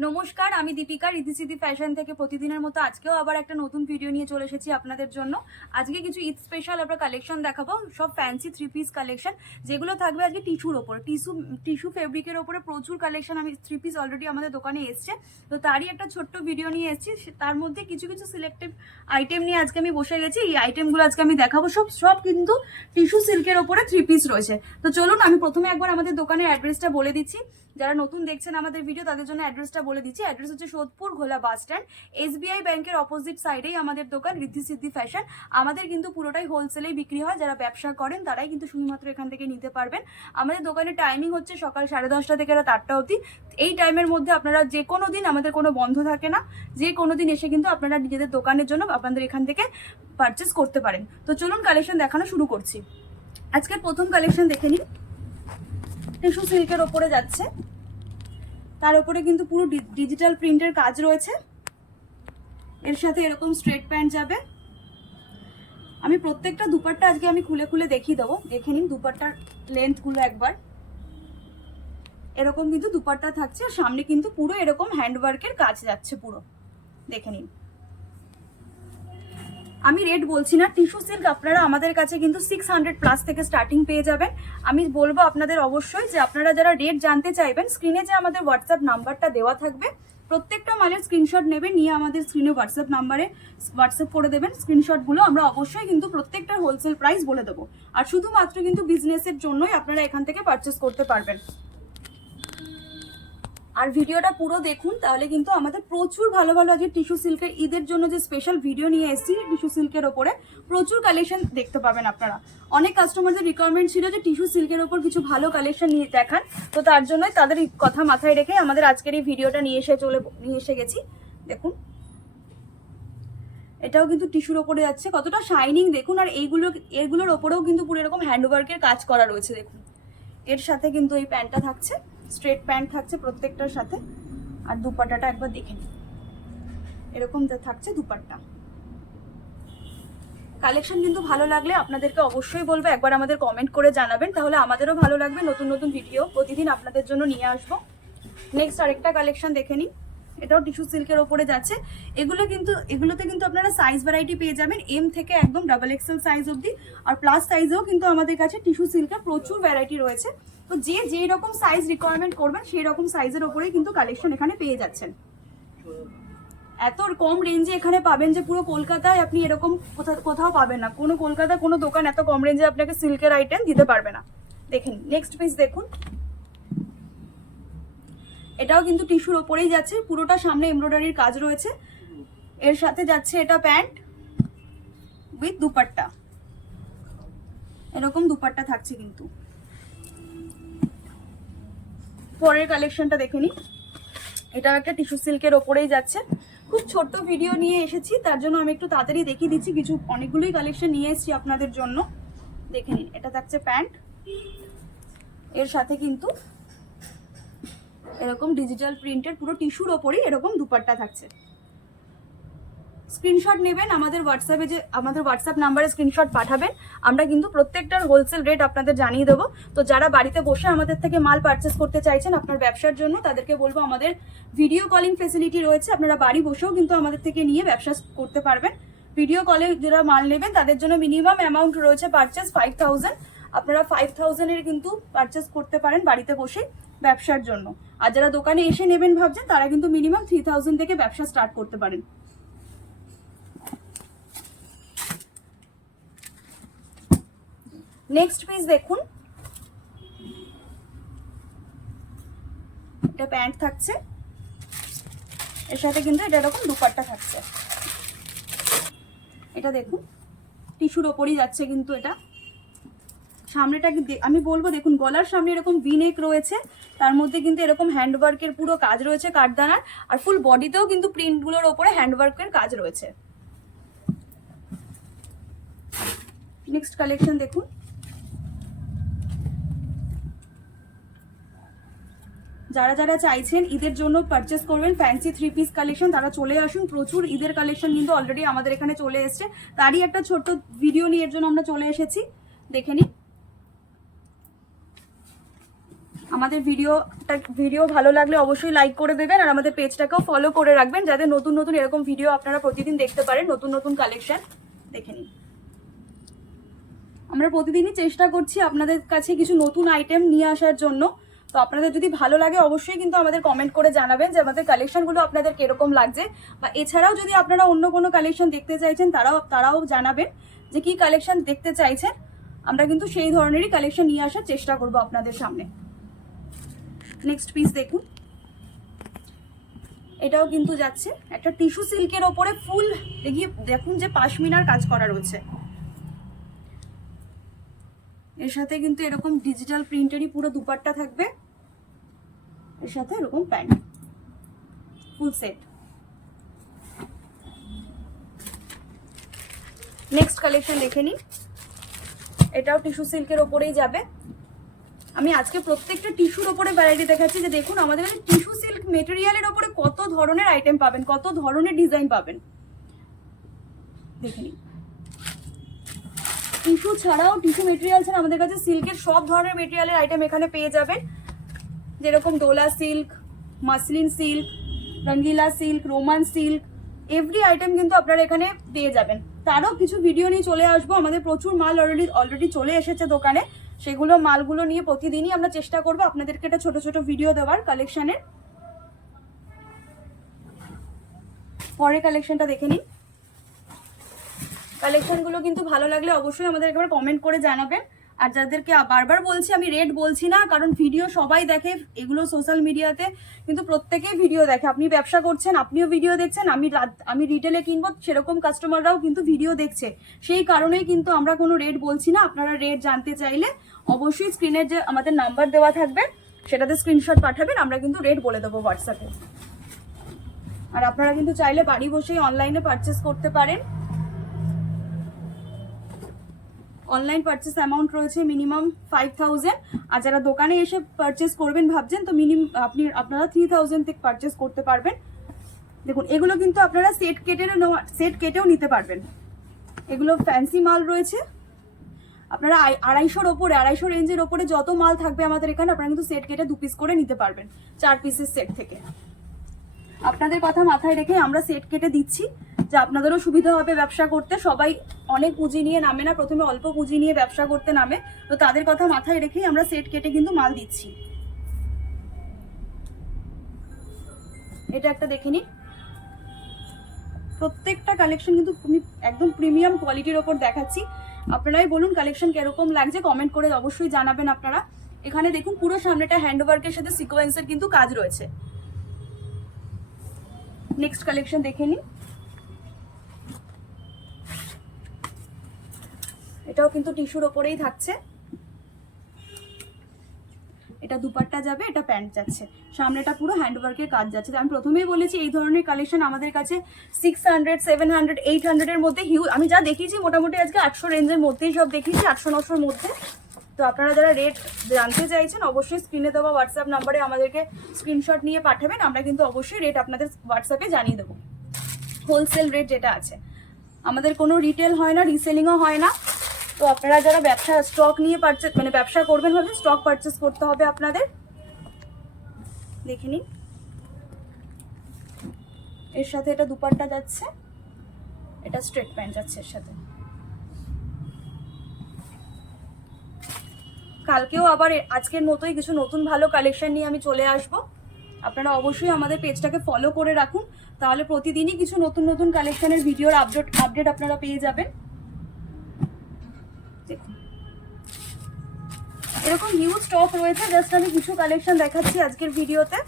নমস্কার, আমি দীপিকা রিধিসিদ্ধি ফ্যাশন থেকে প্রতিদিনের মতো আজকেও আবার একটা নতুন ভিডিও নিয়ে চলে এসেছি আপনাদের জন্য। আজকে কিছু ঈদ স্পেশাল আমরা কালেকশন দেখাবো, সব ফ্যান্সি 3 পিস কালেকশন, যেগুলো থাকবে আজকে টিস্যুর ওপরে, টিস্যু ফেব্রিকের ওপরে প্রচুর কালেকশন। আমি 3 পিস অলরেডি আমাদের দোকানে এসছে, তো তারই একটা ছোট্ট ভিডিও নিয়ে এসেছি। তার মধ্যে কিছু কিছু সিলেক্টেড আইটেম নিয়ে আজকে আমি বসে গেছি। এই আইটেমগুলো আজকে আমি দেখাবো, সব কিন্তু টিস্যু সিল্কের ওপরে 3 পিস রয়েছে। তো চলুন আমি প্রথমে একবার আমাদের দোকানের অ্যাড্রেসটা বলে দিচ্ছি। যারা নতুন দেখছেন আমাদের ভিডিও তাদের জন্য অ্যাড্রেসটা বলে দিচ্ছি। অ্যাড্রেস হচ্ছে সোদপুর ঘোলা বাস স্ট্যান্ড, SBI ব্যাংকের অপোজিট সাইডেই আমাদের দোকান রিদ্ধিসিদ্ধি ফ্যাশন। আমাদের কিন্তু পুরোটাই হোলসেলেই বিক্রি হয়, যারা ব্যবসা করেন তারাই কিন্তু শুধুমাত্র এখান থেকে নিতে পারবেন। আমাদের দোকানের টাইমিং হচ্ছে সকাল 10:30 থেকে রাত 8টা অবধি। এই টাইমের মধ্যে আপনারা যে কোনো দিন, আমাদের কোনো বন্ধ থাকে না, যে কোনো দিন এসে কিন্তু আপনারা নিজেদের দোকানের জন্য আপনাদের এখান থেকে পারচেস করতে পারেন। তো চলুন কালেকশন দেখানো শুরু করছি। আজকের প্রথম কালেকশন দেখে নিন। টিস্যু সিল্কের ওপরে যাচ্ছে, তার উপরে কিন্তু পুরো ডিজিটাল প্রিন্টের কাজ রয়েছে। এর সাথে এরকম স্ট্রেট প্যান্ট যাবে। আমি প্রত্যেকটা দুপাট্টা আজকে আমি খুলে খুলে দেখিয়ে দেবো, দেখে নিন দুপাট্টার লেন্থ গুলো একবার। এরকম কিন্তু দুপাট্টা থাকছে, আর সামনে কিন্তু পুরো এরকম হ্যান্ডওয়ার্কের কাজ যাচ্ছে পুরো, দেখে নিন। আমি রেট বলছি না, টিস্যু সিল্ক আপনারা আমাদের কাছে কিন্তু 600+ থেকে স্টার্টিং পেয়ে যাবেন। আমি বলবো আপনাদের অবশ্যই যে আপনারা যারা রেট জানতে চাইবেন, স্ক্রিনে যে আমাদের হোয়াটসঅ্যাপ নাম্বারটা দেওয়া থাকবে, প্রত্যেকটা মালের স্ক্রিনশট নেবেন, নিয়ে আমাদের স্ক্রিনে হোয়াটসঅ্যাপ নাম্বারে হোয়াটসঅ্যাপ করে দেবেন স্ক্রিনশটগুলো। আমরা অবশ্যই কিন্তু প্রত্যেকটার হোলসেল প্রাইস বলে দেবো, আর শুধুমাত্র কিন্তু বিজনেসের জন্যই আপনারা এখান থেকে পারচেস করতে পারবেন। আর ভিডিওটা পুরো দেখুন, তাহলে কিন্তু আমাদের প্রচুর ভালো ভালো আজকে টিস্যু সিল্কের ঈদের জন্য যে স্পেশাল ভিডিও নিয়ে এসেছি টিস্যু সিল্কের ওপরে প্রচুর কালেকশন দেখতে পাবেন আপনারা। অনেক কাস্টমারদের রিকোয়ারমেন্ট ছিল যে টিস্যু সিল্কের ওপর কিছু ভালো কালেকশন নিয়ে দেখান, তো তার জন্যই তাদের কথা মাথায় রেখে আমাদের আজকের এই ভিডিওটা নিয়ে এসে গেছি। দেখুন, এটাও কিন্তু টিস্যুর ওপরে যাচ্ছে, কতটা শাইনিং দেখুন। আর এগুলোর ওপরেও কিন্তু পুরো এরকম হ্যান্ডওয়ার্কের কাজ করা রয়েছে দেখুন। এর সাথে কিন্তু এই প্যান্টটা থাকছে, স্ট্রেট প্যান্ট থাকছে প্রত্যেকটার সাথে। আর দুপাট্টাটা একবার দেখে নিন, এরকম থাকছে দুপাট্টা। কালেকশন কিন্তু ভালো লাগলে আপনাদেরকে অবশ্যই বলবো একবার আমাদের কমেন্ট করে জানাবেন, তাহলে আমাদেরও ভালো লাগবে। নতুন নতুন ভিডিও প্রতিদিন আপনাদের জন্য নিয়ে আসবো। নেক্সট আরেকটা কালেকশন দেখে নিন, এটাও টিস্যু সিল্কের ওপরে যাচ্ছে। এগুলোতে কিন্তু আপনারা সাইজ ভ্যারাইটি পেয়ে যাবেন, M থেকে একদম XXL সাইজ অবধি, আর প্লাস সাইজেও কিন্তু আমাদের কাছে টিস্যু সিল্কের প্রচুর ভ্যারাইটি রয়েছে। তো যে রকম সাইজ রিকোয়ারমেন্ট করবেন সেই রকম সাইজের ওপরেই কিন্তু কালেকশন এখানে পেয়ে যাচ্ছেন। এত কম রেঞ্জে এখানে পাবেন যে পুরো কলকাতায় আপনি এরকম কোথাও পাবেন না। কলকাতা কোনো দোকান এত কম রেঞ্জে আপনাকে সিল্কের আইটেম দিতে পারবে না। দেখেন নেক্সট পিস দেখুন, এটাও কিন্তু টিস্যুর ওপরেই যাচ্ছে, পুরোটা সামনে এমব্রয়ডারির কাজ রয়েছে। এর সাথে যাচ্ছে এটা প্যান্ট উইথ দুপাট্টা, এরকম দুপাট্টা থাকছে কিন্তু। পরের কালেকশনটা দেখে নিন, এটাও একটা টিস্যু সিল্কের ওপরেই যাচ্ছে। খুব ছোট্ট ভিডিও নিয়ে এসেছি, তার জন্য আমি একটু তাড়াতাড়ি দেখিয়ে দিচ্ছি। অনেকগুলোই কালেকশন নিয়ে এসেছি আপনাদের জন্য, দেখে নিন। এটা থাকছে প্যান্ট, এর সাথে কিন্তু এরকম ডিজিটাল প্রিন্টের পুরো টিস্যুর ওপরেই এরকম দুপাট্টা থাকছে। স্ক্রিনশট নেবেন, আমাদের হোয়াটসঅ্যাপ নাম্বারে স্ক্রিনশট পাঠাবেন। আমরা কিন্তু প্রত্যেকটার হোলসেল রেট আপনাদের জানিয়ে দেবো। তো যারা বাড়িতে বসে আমাদের থেকে মাল পারচেস করতে চাইছেন আপনার ব্যবসার জন্য, তাদেরকে বলবো আমাদের ভিডিও কলিং ফেসিলিটি রয়েছে, আপনারা বাড়ি বসেও কিন্তু আমাদের থেকে নিয়ে ব্যবসা করতে পারবেন। ভিডিও কলে যারা মাল নেবেন তাদের জন্য মিনিমাম অ্যামাউন্ট রয়েছে পারচেস 5000। আপনারা 5000-এর কিন্তু পারচেস করতে পারেন বাড়িতে বসে ব্যবসার জন্য। আর যারা দোকানে এসে নেবেন ভাবছেন, তারা কিন্তু মিনিমাম 3000 থেকে ব্যবসা স্টার্ট করতে পারেন। নেক্সট পিস দেখুন, এটা প্যান্ট থাকছে, এর সাথে কিন্তু এটা এরকম দুপাট্টা থাকছে। এটা দেখুন টিস্যুর ওপরই যাচ্ছে কিন্তু। এটা সামনেটা আমি বলবো দেখুন, গলার সামনে এরকম ভিনেক রয়েছে, তার মধ্যে কিন্তু এরকম হ্যান্ডওয়ার্কের পুরো কাজ রয়েছে কাঠদানার, আর ফুল বডিতেও কিন্তু প্রিন্টগুলোর ওপরে হ্যান্ডওয়ার্কের কাজ রয়েছে। নেক্সট কালেকশন দেখুন, যারা চাইছেন ঈদের জন্য পারচেস করবেন ফ্যান্সি 3 পিস কালেকশন, তারা চলে আসুন। প্রচুর ঈদের কালেকশন কিন্তু অলরেডি আমাদের এখানে চলে এসেছে, তারই একটা ছোট্ট ভিডিও নিয়ে এর জন্য আমরা চলে এসেছি, দেখে নিন। আমাদের ভিডিও ভালো লাগলে অবশ্যই লাইক করে দেবেন, আর আমাদের পেজটাকেও ফলো করে রাখবেন, যাতে নতুন নতুন এরকম ভিডিও আপনারা প্রতিদিন দেখতে পারেন, নতুন নতুন কালেকশন দেখে নিন। আমরা প্রতিদিনই চেষ্টা করছি আপনাদের কাছে কিছু নতুন আইটেম নিয়ে আসার জন্য। তো আপনাদের যদি ভালো লাগে অবশ্যই কিন্তু আমাদের কমেন্ট করে জানাবেন যে আমাদের কালেকশনগুলো আপনাদের কিরকম লাগছে, বা এছাড়াও যদি আপনারা অন্য কোনো কালেকশন দেখতে চাইছেন তারাও জানাবেন যে কি কালেকশন দেখতে চাইছেন। আমরা কিন্তু সেই ধরনেরই কালেকশন নিয়ে আসার চেষ্টা করব আপনাদের সামনে। নেক্সট পিস দেখুন, এটাও কিন্তু যাচ্ছে একটা টিস্যু সিল্কের ওপরে ফুল দেখুন যে পাশমিনার কাজ করা রয়েছে। এর সাথে কিন্তু এরকম ডিজিটাল প্রিন্টেরই পুরো দুপাট্টা থাকবে, এর সাথে এরকম pant, full set. Next collection দেখে নিন, এটাও টিস্যু সিল্কের ওপরেই যাবে। আমি আজকে প্রত্যেকটা টিস্যুর ওপরে ভ্যারাইটি দেখাচ্ছি, যে দেখুন আমাদের কাছে টিস্যু সিল্ক মেটেরিয়ালের ওপরে কত ধরনের আইটেম পাবেন, কত ধরনের ডিজাইন পাবেন দেখে নিন। টিস্যু ছাড়াও, টিস্যু মেটেরিয়াল ছাড়া আমাদের কাছে সিল্কের সব ধরনের মেটেরিয়ালের আইটেম এখানে পেয়ে যাবেন, যেরকম Dola silk, muslin silk, Rangila silk, Roman silk, every item কিন্তু আপনারা এখানে পেয়ে যাবেন। তারও কিছু ভিডিও নিয়ে চলে আসবো, আমাদের প্রচুর মাল অলরেডি চলে এসেছে দোকানে, সেগুলো মালগুলো নিয়ে প্রতিদিনই আমরা চেষ্টা করবো আপনাদেরকে একটা ছোট ছোট ভিডিও দেওয়ার কালেকশনের। পরের কালেকশনটা দেখে নিন। কালেকশনগুলো কিন্তু ভালো লাগলে অবশ্যই আমাদের একবার কমেন্ট করে জানাবেন। আর যাদেরকে বারবার বলছি, আমি রেট বলছি না, কারণ ভিডিও সবাই দেখে, এগুলো সোশ্যাল মিডিয়াতে কিন্তু প্রত্যেকেই ভিডিও দেখে। আপনি ব্যবসা করছেন, আপনিও ভিডিও দেখছেন, আমি রিটেলে কিনবো, সেরকম কাস্টমাররাও কিন্তু ভিডিও দেখছে। সেই কারণেই কিন্তু আমরা কোনো রেট বলছি না। আপনারা রেট জানতে চাইলে অবশ্যই স্ক্রিনের যে আমাদের নাম্বার দেওয়া থাকবে সেটাতে স্ক্রিনশট পাঠাবেন, আমরা কিন্তু রেট বলে দেবো হোয়াটসঅ্যাপে। আর আপনারা কিন্তু চাইলে বাড়ি বসেই অনলাইনে পারচেস করতে পারেন। অনলাইন পারচেস অ্যামাউন্ট রয়েছে মিনিমাম 5000, আর যারা দোকানে এসে পারচেস করবেন ভাবছেন তো আপনারা 3000 থেকে পারচেস করতে পারবেন। দেখুন এগুলো কিন্তু আপনারা সেট কেটেও নিতে পারবেন। এগুলো ফ্যান্সি মাল রয়েছে, আপনারা 250 রেঞ্জের ওপরে যত মাল থাকবে আমাদের এখানে, আপনারা কিন্তু সেট কেটে 2 পিস করে নিতে পারবেন 4 পিসের সেট থেকে। আপনাদের কথা মাথায় রেখে আমরা সেট কেটে দিচ্ছি, যে আপনাদেরও সুবিধা হবে ব্যবসা করতে। সবাই অনেক পুঁজি নিয়ে নামে না, প্রথমে অল্প পুঁজি নিয়ে ব্যবসা করতে নামে, তো তাদের কথা মাথায় রেখেই আমরা সেট কেটে কিন্তু মাল দিচ্ছি। এটা একটা দেখে নিন, প্রত্যেকটা কালেকশন কিন্তু একদম প্রিমিয়াম কোয়ালিটির ওপর দেখাচ্ছি। আপনারাই বলুন কালেকশন কিরকম লাগছে, কমেন্ট করে অবশ্যই জানাবেন আপনারা। এখানে দেখুন পুরো সামনেটা হ্যান্ডওয়ার্কের সাথে সিকোয়েন্সের কিন্তু কাজ রয়েছে। নেক্সট কালেকশন দেখে নিন, এটাও কিন্তু টিস্যুর ওপরেই থাকছে। এটা দুপাট্টা যাবে, এটা প্যান্ট যাচ্ছে, সামনেটা পুরো হ্যান্ডওয়ার্কের কাজ যাচ্ছে। আমি প্রথমেই বলেছি এই ধরনের কালেকশন আমাদের কাছে 600, 700, 800 এর মধ্যে আমি যা দেখিয়েছি মোটামুটি আজকে 800 রেঞ্জের মধ্যেই সব দেখিয়েছি, 800-900 মধ্যে। তো আপনারা যারা রেট জানতে চাইছেন অবশ্যই স্ক্রিনে দেওয়া হোয়াটসঅ্যাপ নাম্বারে আমাদেরকে স্ক্রিনশট নিয়ে পাঠাবেন, আমরা কিন্তু অবশ্যই রেট আপনাদের হোয়াটসঅ্যাপে জানিয়ে দেবো। হোলসেল রেট যেটা আছে, আমাদের কোনো রিটেল হয় না, রিসেলিংও হয় না। তো আপনারা যারা স্টক নিয়ে ব্যবসা করবেন ভাবে স্টক পারচেস করতে হবে আপনাদের। দেখে নিন, এর সাথে এটা দুপাট্টা যাচ্ছে, এটা স্ট্রেট প্যান্ট যাচ্ছে এর সাথে। কালকেও আবার আজকের মতোই কিছু নতুন ভালো কালেকশন নিয়ে আমি চলে আসব। আপনারা অবশ্যই আমাদের পেজটাকে ফলো করে রাখুন, তাহলে প্রতিদিনই কিছু নতুন নতুন কালেকশনের ভিডিওর আপডেট আপনারা পেয়ে যাবেন। দেখুন এরকম হিউজ স্টক রয়েছে, জাস্ট আমি কিছু কালেকশন দেখাচ্ছি আজকের ভিডিওতে।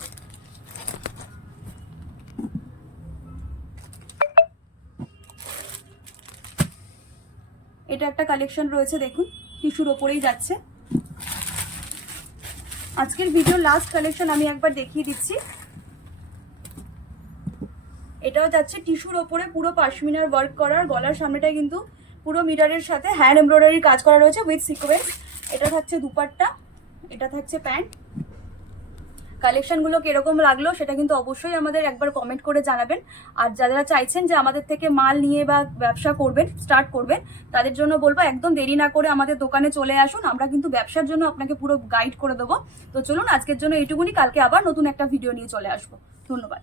এটা একটা কালেকশন রয়েছে, দেখুন টিস্যুর ওপরেই যাচ্ছে। আজকের ভিডিওর লাস্ট কালেকশন আমি একবার দেখিয়ে দিচ্ছি। এটাও যাচ্ছে টিস্যুর ওপরে পুরো পাশমিনার ওয়ার্ক করার, গলার সামনেটায় কিন্তু পুরো মিররের সাথে হ্যান্ড এমব্রয়ডারির কাজ করা রয়েছে উইথ সিকোয়েন্স। এটা থাকছে দুপাট্টা, এটা থাকছে প্যান্ট। কালেকশনগুলো কিরকম লাগলো সেটা কিন্তু অবশ্যই আমাদের একবার কমেন্ট করে জানাবেন। আর যারা চাইছেন যে আমাদের থেকে মাল নিয়ে বা ব্যবসা করবেন, স্টার্ট করবেন, তাদের জন্য বলবো একদম দেরি না করে আমাদের দোকানে চলে আসুন। আমরা কিন্তু ব্যবসার জন্য আপনাকে পুরো গাইড করে দেবো। তো চলুন আজকের জন্য এইটুকুনি, কালকে আবার নতুন একটা ভিডিও নিয়ে চলে আসবো। ধন্যবাদ।